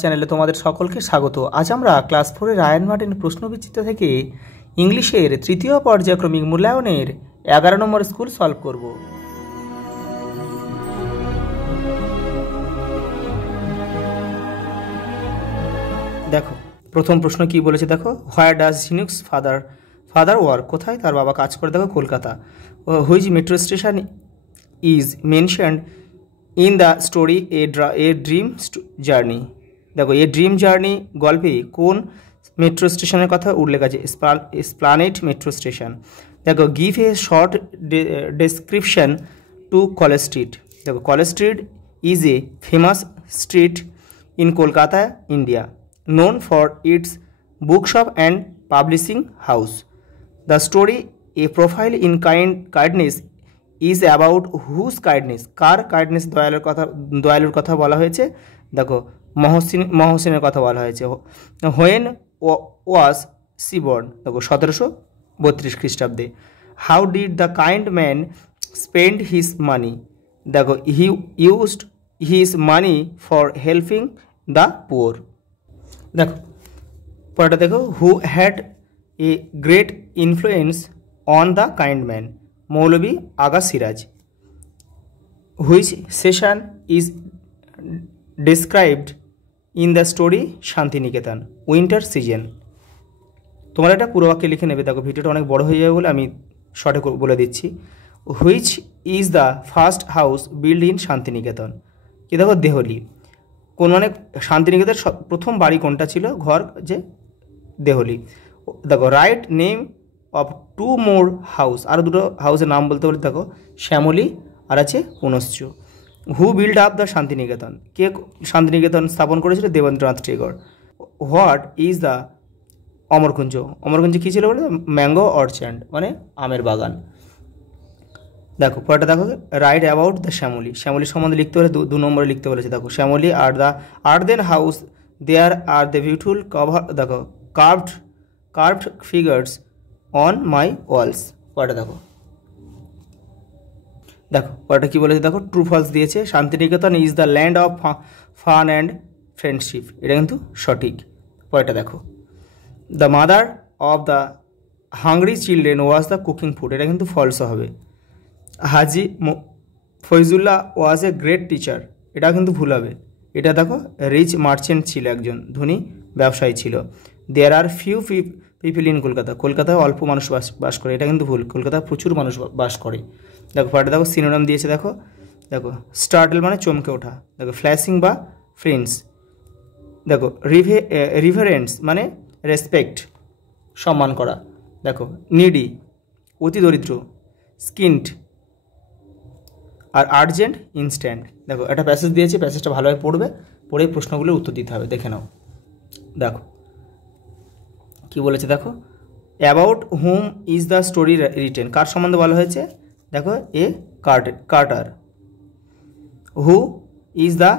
চ্যানেলে তোমাদের সকলকে স্বাগত। আজ আমরা ক্লাস 4 এর আয়ন মার্টিন প্রশ্নবিচিত্র থেকে ইংলিশের তৃতীয় পর্যায়ক্রমিক মূল্যায়নের 11 নম্বর স্কুল সলভ করব। দেখো প্রথম প্রশ্ন কি বলেছে, দেখো where does Jhinuk's father work, কোথায় তার বাবা কাজ করে, দেখো Kolkata. Which metro station is mentioned in the story a dream journey, দেখো এ ড্রিম জার্নি গল্পে কোন মেট্রো স্টেশনের কথা উল্লেখ আছে, এসপ্লানেড মেট্রো স্টেশন। দেখো give a short description to College Street, দেখো College Street is a famous street in Kolkata India, known for its bookshop and publishing house. The story A Profile in Kindness is about whose kindness, কার kindness, দয়ালুর কথা বলা হয়েছে, দেখো মহসিনের কথা বলা হয়েছে। When was she born, দেখো 1732 খ্রিস্টাব্দে। How did the kind man spend his money, দেখো he used his money for helping the poor। দেখো পরেরটা দেখো who had a great influence on the kind man, Maulvi Aga Siraj. Which session is described in the story Santiniketan, winter season. তোমরা এটা পুরো বাক্যে লিখে নেবে, দেখো ভিডিওটা অনেক বড় হয়ে যাবে বলে আমি শর্টে বলে দিচ্ছি। Which is the first house build in Santiniketan, কি দেখো দেহলি। কোন মানে শান্তিনিকেতনের প্রথম বাড়ি কোনটা ছিল, ঘর যে দেহলি। দেখো right name of two more house, আরও দুটো হাউসের নাম বলতে বলে, দেখো শ্যামলী আর আছে Punashcha. Who build up the Santiniketan, কে শান্তিনিকেতন স্থাপন করেছিল, Debendranath Tagore. What is the Amarkunja, Amarkunja কী ছিল বলে, ম্যাঙ্গো অর্চার্ড মানে আমের বাগান। দেখো পরেরটা দেখো রাইট অ্যাবাউট দ্য শ্যামলী, শ্যামলীর সম্বন্ধে লিখতে বলে 2 নম্বরে লিখতে বলেছে। দেখো Shyamali are the earthen house there are the beautiful cover, দেখো curved figures on my walls. পরেরটা দেখো পরেরটা কী বলেছে, দেখো ট্রু ফলস দিয়েছে। Santiniketan is the land of fun and friendship, এটা কিন্তু সঠিক। পরেরটা দেখো the mother of the hungry children was the cooking food, এটা কিন্তু ফলস হবে। হাজি ফৈজুল্লাহ ওয়াজ এ গ্রেট টিচার, এটা কিন্তু ভুল হবে। এটা দেখো রিচ মার্চেন্ট ছিল, একজন ধনী ব্যবসায়ী ছিল। দেয়ার আর ফিউ পিপল ইন কলকাতা, কলকাতায় অল্প মানুষ বাস করে, এটা কিন্তু ভুল, কলকাতায় প্রচুর মানুষ বাস করে। দেখো পরেরটা দেখো সিনোনিম দিয়েছে, দেখো স্টার্টল মানে চমকে ওঠা, দেখো ফ্ল্যাশিং বা ফ্রেন্ডস। দেখো রিভারেন্স মানে রেসপেক্ট সম্মান করা। দেখো নিডি অতি দরিদ্র, স্কিন্ড আর আর্জেন্ট ইনস্ট্যান্ট। দেখো একটা প্যাসেজ দিয়েছে, প্যাসেজটা ভালোভাবে পড়বে, পড়ে প্রশ্নগুলোর উত্তর দিতে হবে, দেখে নাও। দেখো কি বলেছে, দেখো about whom is the story written, কার সম্বন্ধে বলা হয়েছে, দেখো a carter. Who is the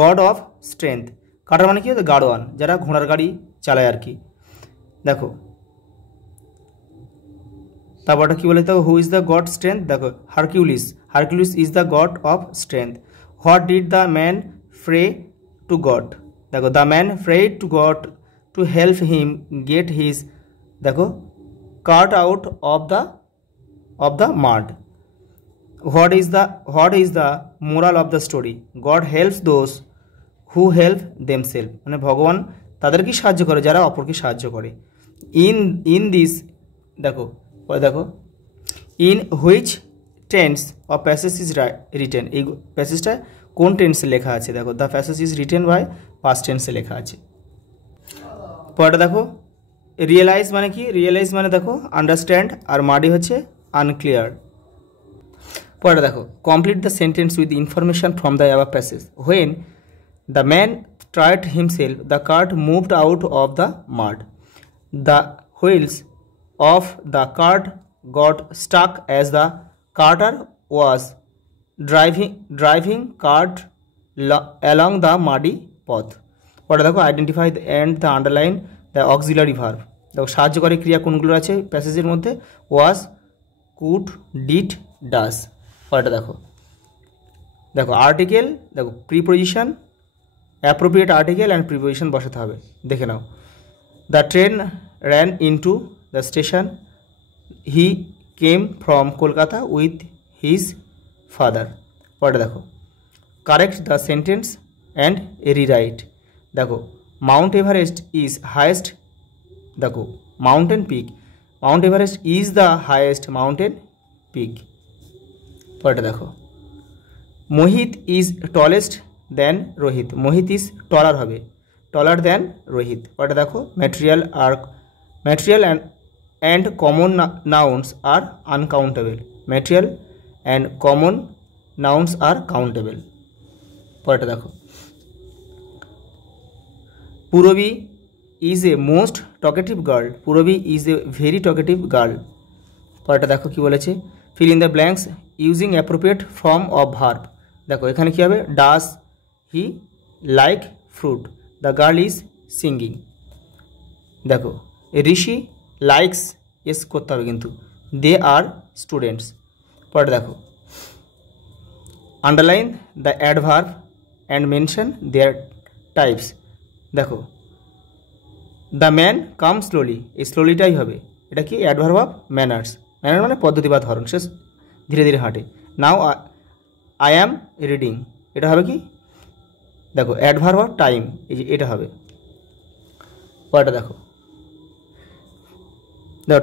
god of strength, carter মানে কি, গাড়োয়ান, যারা ঘোড়ার গাড়ি চালায় আর কি। দেখো তারপরটা কী বলে, দেখো who is the god strength, দেখো Hercules is the god of strength. What did the man pray to God, দেখো the man prayed to God to help him get his, দেখো cart out of the mud. What is the moral of the story, God helps those who help themself, মানে ভগবান তাদেরকে সাহায্য করে যারা অপরকে সাহায্য করে। ইন দিস, দেখো in which tense of passage is written, এই প্যাসেজটা কোন টেন্সে লেখা আছে, দেখো the passage is written by past টেন্সে লেখা আছে। পরেরটা দেখো রিয়েলাইজ মানে কি, রিয়েলাইজ মানে দেখো আন্ডারস্ট্যান্ড, আর মাডি হচ্ছে আনক্লিয়ার। পরেরটা দেখো complete the sentence with information from the above passage. When the man tried himself the cart moved out of the mud, the wheels of the cart got stuck as the carter was driving cart along the muddy path। পরে দেখো identify and the underline the auxiliary verb, দেখো সাহায্যকারী ক্রিয়া কোনগুলো আছে প্যাসেজের মধ্যে, was, could, did, does। পরেরটা দেখো আর্টিকেল, দেখো preposition appropriate article and preposition বসাতে হবে। দেখে নাও, the train ran into the station, he came from Kolkata with his father. পরে দেখো, correct the sentence and rewrite. দেখো, মাউন্ট এভারেস্ট ইজ হায়েস্ট, দেখো mountain peak, Mount Everest is the highest mountain peak. পরেটা দেখো, Mohit is tallest than Rohit, Mohit is taller হবে, taller than Rohit. পরেটা দেখো, material and common nouns are uncountable, material and common nouns are countable. পরেটা দেখো, Purabi is a most talkative girl, Purabi is a very talkative girl. পরেটা দেখো কি বলেছে, fill in the blanks using appropriate form of verb. দেখো এখানে কী হবে, does he like fruit, the girl is singing. দেখো, ঋষি লাইকস, এস করতে হবে কিন্তু, দে আর স্টুডেন্টস। পরেটা দেখো, underline the adverb and mention there types. দেখো, দ্য ম্যান কাম স্লোলি, এই স্লোলিটাই হবে, এটা কি অ্যাডভার্ব অফ ম্যানার্স, ম্যানার মানে পদ্ধতি বা ধরন, সে ধীরে ধীরে হাঁটে। নাও আই অ্যাম রিডিং, এটা হবে কি, দেখো অ্যাডভার্ব অফ টাইম, এই যে এটা হবে। পরেটা দেখো, দেখো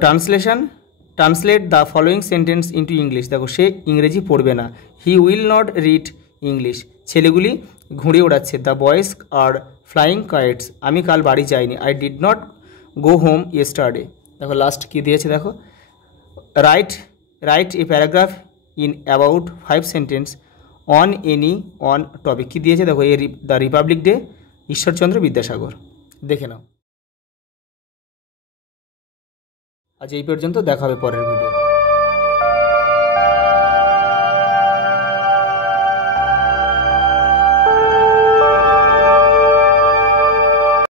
translate the following sentence into English. দেখো সে ইংরেজি পড়বে না, he will not read English, ছেলেগুলি ঘুড়ি ওড়াচ্ছে, the boys are flying kites, আমি কাল বাড়ি যাইনি, I did not go home yesterday. দেখো লাস্ট কী দিয়েছে, দেখো write a paragraph in about 5 sentence on any one topic. কী দিয়েছে দেখো, the republic day, Ishwarchandra Vidyasagar. দেখে নাও। আজ এই পর্যন্ত, দেখা হবে পরের ভিডিও।